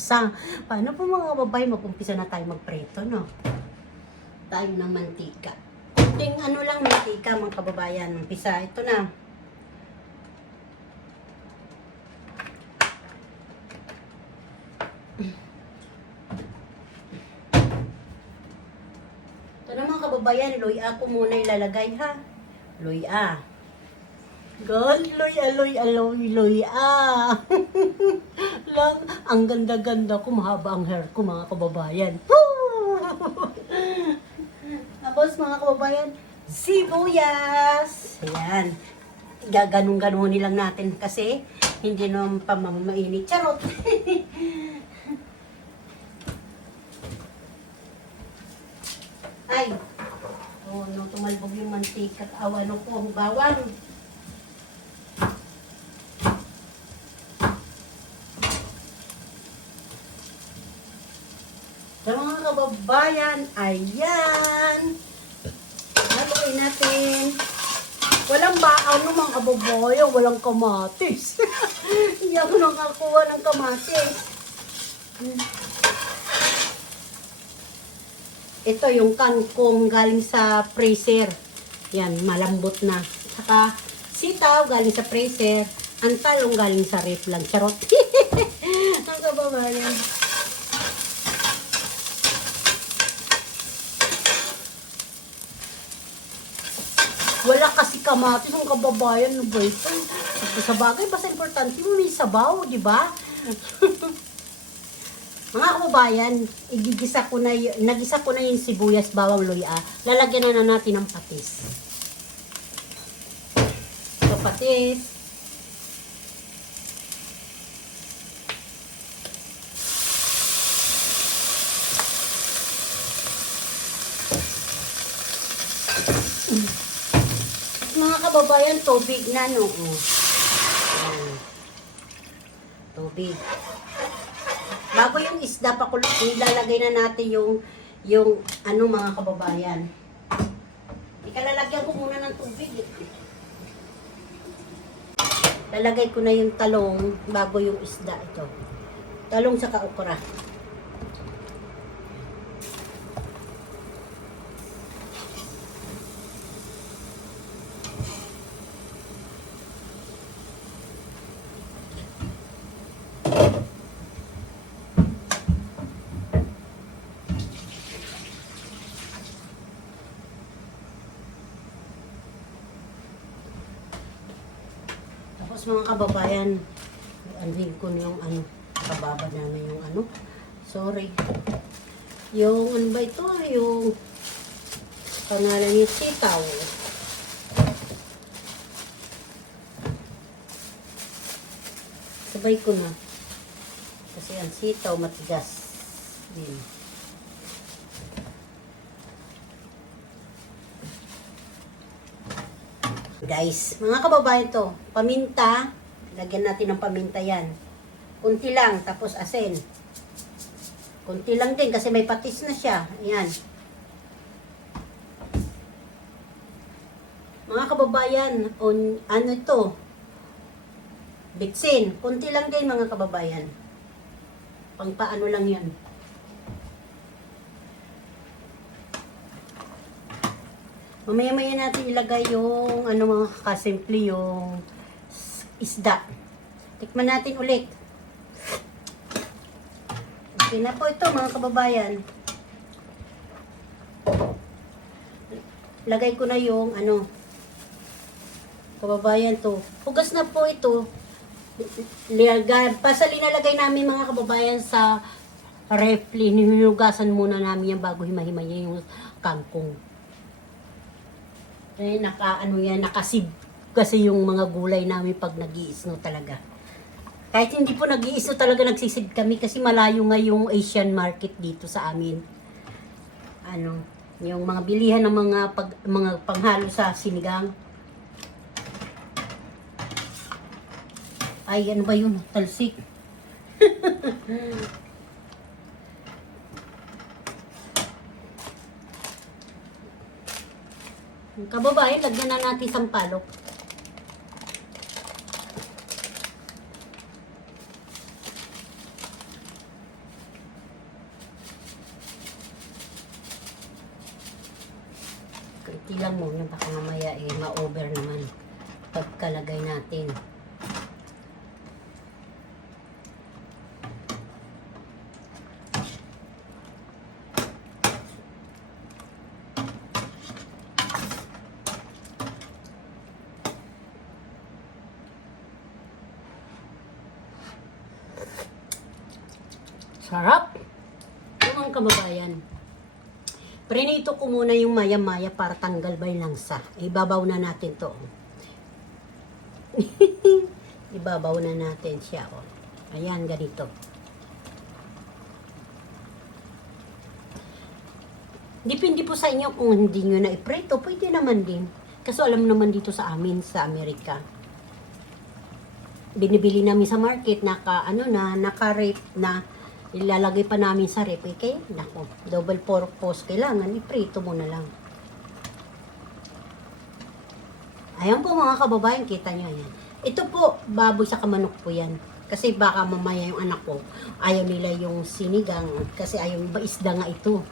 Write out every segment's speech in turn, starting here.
naubusan. Paano po mga babae, mag-umpisa na tayo magpreto, no? Tayo ng mantika. Kunting ano lang mantika, mga kababayan. Umpisa, ito na. Ito na mga kababayan, loy-a ko muna ilalagay, ha? Loy-a. God, loy-a. Lang, ang ganda-ganda ko, mahaba ang hair ko, mga kababayan. Tapos, mga kababayan, sibuyas. Ayan. Gaganong-ganunin lang natin kasi hindi naman pa mainit. Charot. Ay. Oh, no, tumalbog yung mantika at awan ko, bawang. Sa mga kababayan, ayan. Haluin natin. Walang baon ng mga kababayan, walang kamatis. Hindi ako nakakuha ng kamatis. Ito yung kangkong galing sa freezer. Yan, malambot na. Saka sitaw galing sa freezer. Ang talong galing sa ref lang. Charot. Ang kababayan. Wala kasi kamatis ng kababayan. Ano ba ito? Sa bagay, basta importante mo may sabaw, di ba? Mga kababayan, nagisa ko na yung sibuyas, bawang, loy-a. Lalagyan na natin ng patis. So, patis. Mga kababayan, tubig na, no? Tubig. Bago yung isda pa ilalagay na natin yung ano mga kababayan. Ikalalagyan ko muna ng tubig. Lalagay ko na yung talong bago yung isda ito. Talong sa okra. Tapos mga kababayan, anhin ko na yung ano, kababa namin yung ano, sorry. Yung ano ba ito, yung pangalan niya sitaw. Sabay ko na. Kasi ang sitaw matigas. Din. Guys, mga kababayan to, paminta, lagyan natin ng paminta yan. Kunti lang, tapos asin. Kunti lang din kasi may patis na siya. Ayan. Mga kababayan, ano ito? Bitsin. Kunti lang din mga kababayan. Pang paano lang yan. Mamaya-maya natin ilagay yung ano mga kasimple yung isda. Tikman natin ulit. Okay na po ito mga kababayan. Lagay ko na yung ano kababayan to. Hugas na po ito. Basta linalagay namin mga kababayan sa refli. Nihugasan muna namin yan bago himahimay yung kangkong. Eh, nakasib kasi yung mga gulay namin pag nag-iisno talaga. Kahit hindi po nag-iisno talaga nagsisib kami kasi malayo nga yung Asian market dito sa amin. Ano, yung mga bilihan ng mga panghalo sa sinigang. Ay, ano ba yun? Talsik. Kababayan, lagyan na natin sampalok. Tilang mo yung baka mamaya ma-over naman pagkalagay natin. Sarap! Mga kababayan. Prinito ko muna yung maya-maya para tanggal ba yung langsa. Ibabaw na natin to. Ibabaw na natin siya. Oh. Ayan, ganito. Depende po sa inyo kung hindi nyo na iprito. Pwede naman din. Kasi alam naman dito sa amin, sa Amerika. Binibili namin sa market, naka-rate na ilalagay pa namin sa rep, kaya nako, double purpose, kailangan iprito mo na lang. Ayan po mga kababayan, kita nyo yan. Ito po, baboy sa kamanok po yan. Kasi baka mamaya yung anak ko, ayaw nila yung sinigang, kasi ayaw yung isda nga ito.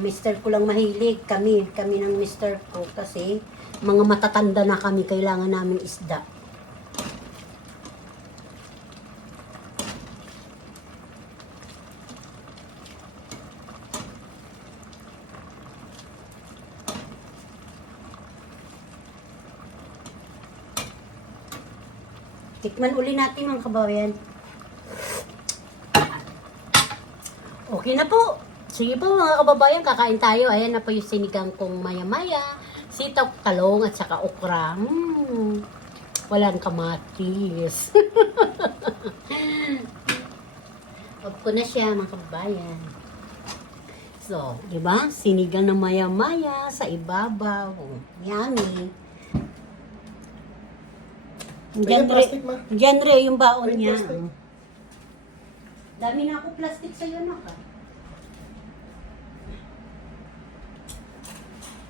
Mister ko lang mahilig, kami ng mister ko, kasi mga matatanda na kami, kailangan namin isda. Tikman uli natin mga kababayan. Okay na po. Sige po mga kababayan, kakain tayo. Ayan na po yung sinigang kong maya-maya. Sitaw, talong at saka okra. Walang kamatis. Off ko na siya mga kababayan. So, di ba? Sinigang na maya-maya sa ibabaw. Yummy. Genre yung baon niya. Dami na ako plastic sa'yo, no ka?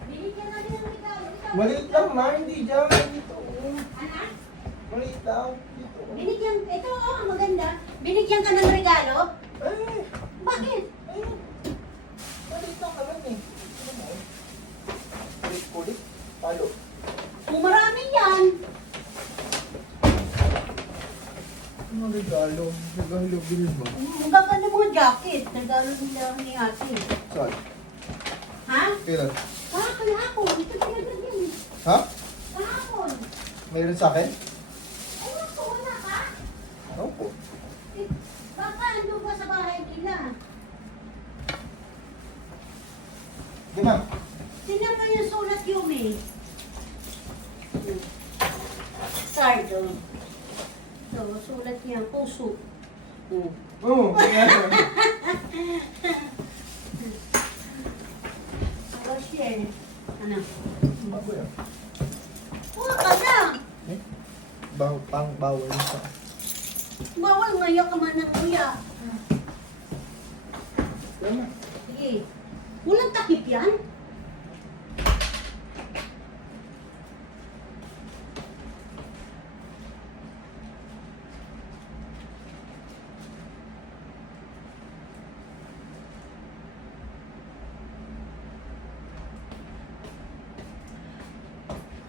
Binigyan na din ang regalo. Maliit lang, ma. Hindi dyan. Dito. Anak? Maliit lang. Dito. Binigyan, ito maganda. Binigyan ka ng regalo? Eh, Bakit? ayun. Maliit lang ka lang eh. Ano mo? Kulit. Palo. Kung marami yan. Ano regalo? Regalo bilhin mo. Ang gaganda mga jacket. Regalo nila ni ate. Saan? Ha? Kailan? Kahapon. Ito pinagdagyan. Ha? Kahapon. Mayroon sa akin? Ayun po, wala ka? Ano po? Eh, baka ando ba sa bahay nila? Di ba? Tingnan mo yung sulat Yumi. Sardon. So, sulat niya, puso. Oo. Rochelle. Ano? Bago yan. Huwag ka na! Eh? Bawal yun sa... Bawal ngayon ka man ng kuya. Yan na. Sige. Walang takip yan?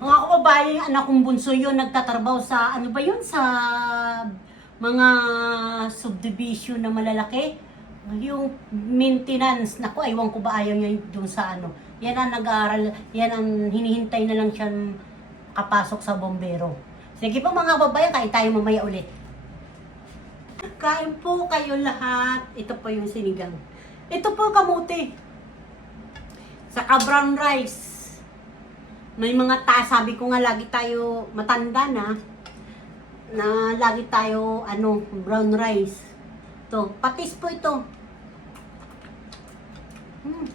Mga kababayan, yung anak kong bunso yun, nagtatrabaho sa, ano ba yun, sa mga subdivision na malalaki. Yung maintenance, naku, aywan ko ba ayaw niya doon sa ano. Yan ang nag-aaral, yan ang hinihintay na lang siya kapasok sa bombero. Sige po mga kababayan, kain tayo mamaya ulit. Kain po kayo lahat. Ito po yung sinigang. Ito po kamuti. Saka brown rice. May mga sabi ko nga lagi tayo matanda na lagi tayo brown rice. To, patis po ito.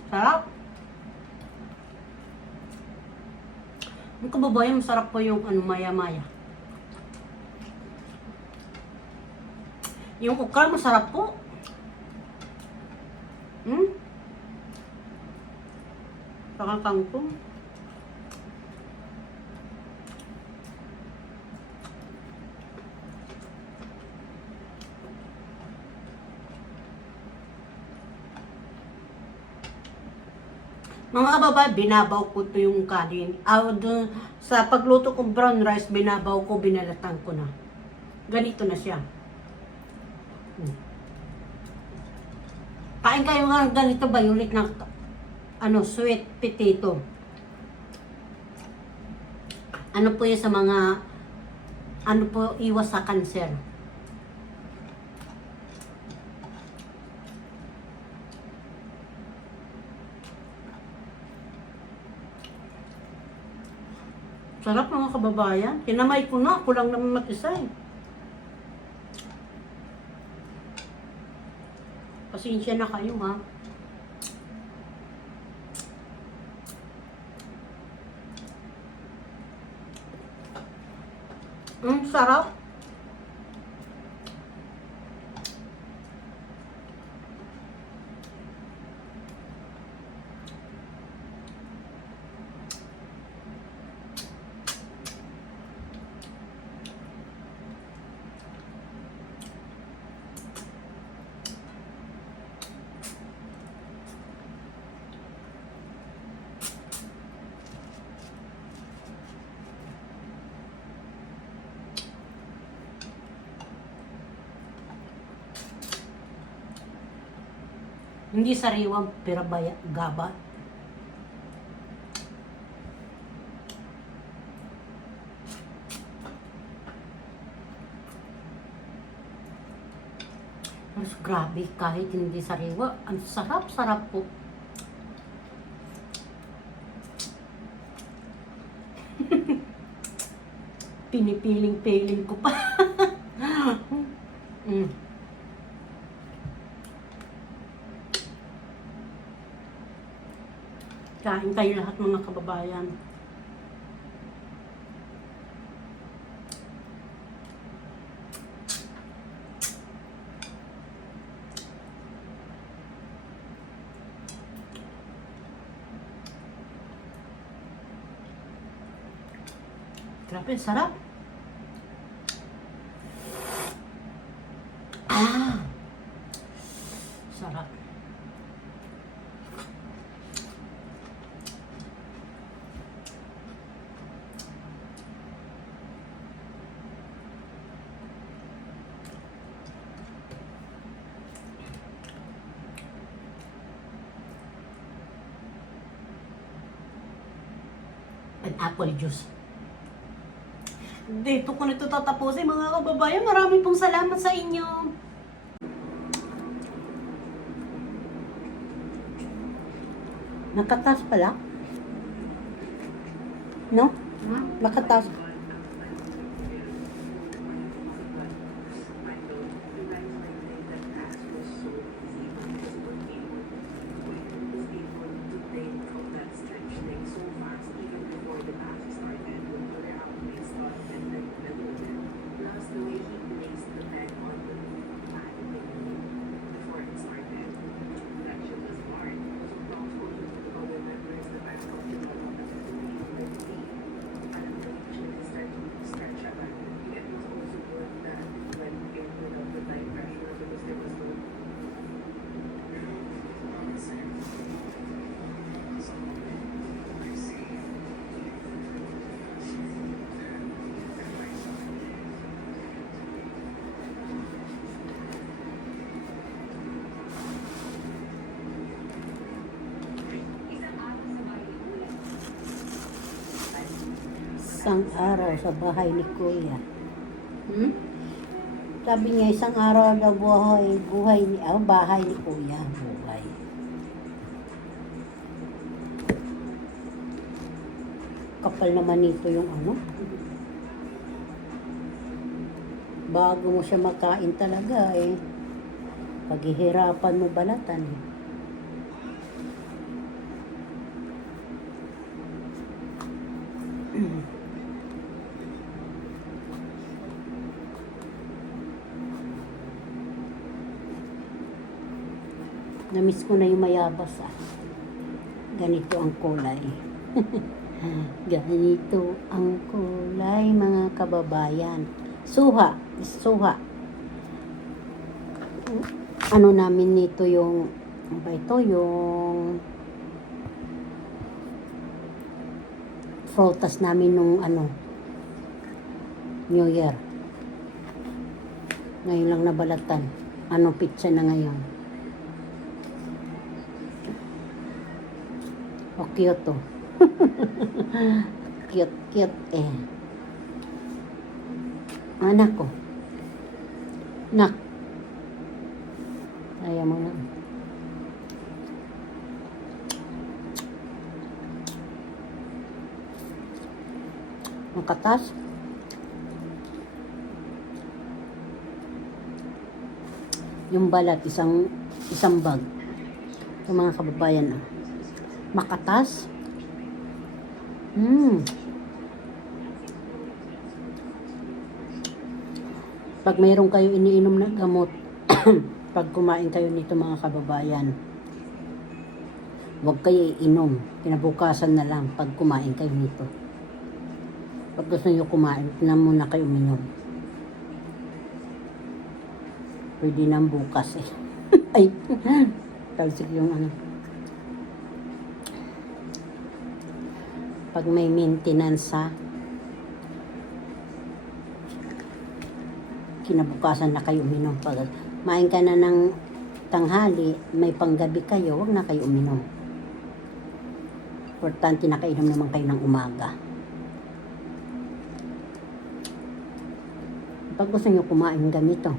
Sarap. Ang kababayan, masarap po yung maya-maya. Yung okra masarap po. Saka kangkong. Mga kababayan, binabaw ko to yung kanin. Dun, sa pagluto kong brown rice, binabaw ko, binalatan ko na. Ganito na siya. Kain kayo nga ganito ba, ulit na sweet potato. Ano po yun sa mga, iwas sa cancer. Sarap mga kababayan. Kinamay ko na. Ako lang naman mag-isa eh. Pasensya na kayo ha. Sarap. Hindi sariwang pirabaya, gaba. Mas grabe, kahit hindi sariwa, ang sarap-sarap po. Pinipiling-piling ko pa. Kain tayo lahat mga kababayan. Grabe, sarap. Sarap. And apple juice. Dito ko nito tatapusin mga kababayan. Maraming pong salamat sa inyo. Nakatas pala? No? Nakatas. Isang araw sa bahay ni Kuya. Sabi niya, isang araw daw bahay ni Kuya. Buhay. Kapal naman nito yung bago mo siya makain talaga paghihirapan mo balatan Namiss ko na yung mayabas Ganito ang kulay. Ganito ang kulay mga kababayan. Suha. Namin nito yung yung frutas namin nung New Year. Ngayon lang nabalatan. Anong pizza na ngayon? O cute to. Cute eh. Anak ko. Nak. Ayaw mo na. Makatas. Yung balat, isang bag. Yung mga kababayan, makatas. Pag mayroon kayo iniinom na gamot, pag kumain kayo nito mga kababayan, huwag kayo iinom. Kinabukasan na lang pag kumain kayo nito. Pag gusto nyo kumain, na muna kayo uminom. Pwede nang bukas eh. Ay, talsik yung Pag may maintenance kinabukasan na kayo uminom. Pag main ka na ng tanghali, may panggabi kayo, huwag na kayo uminom. Importante nakainom naman kayo ng umaga. Pag gusto nyo kumain ganito,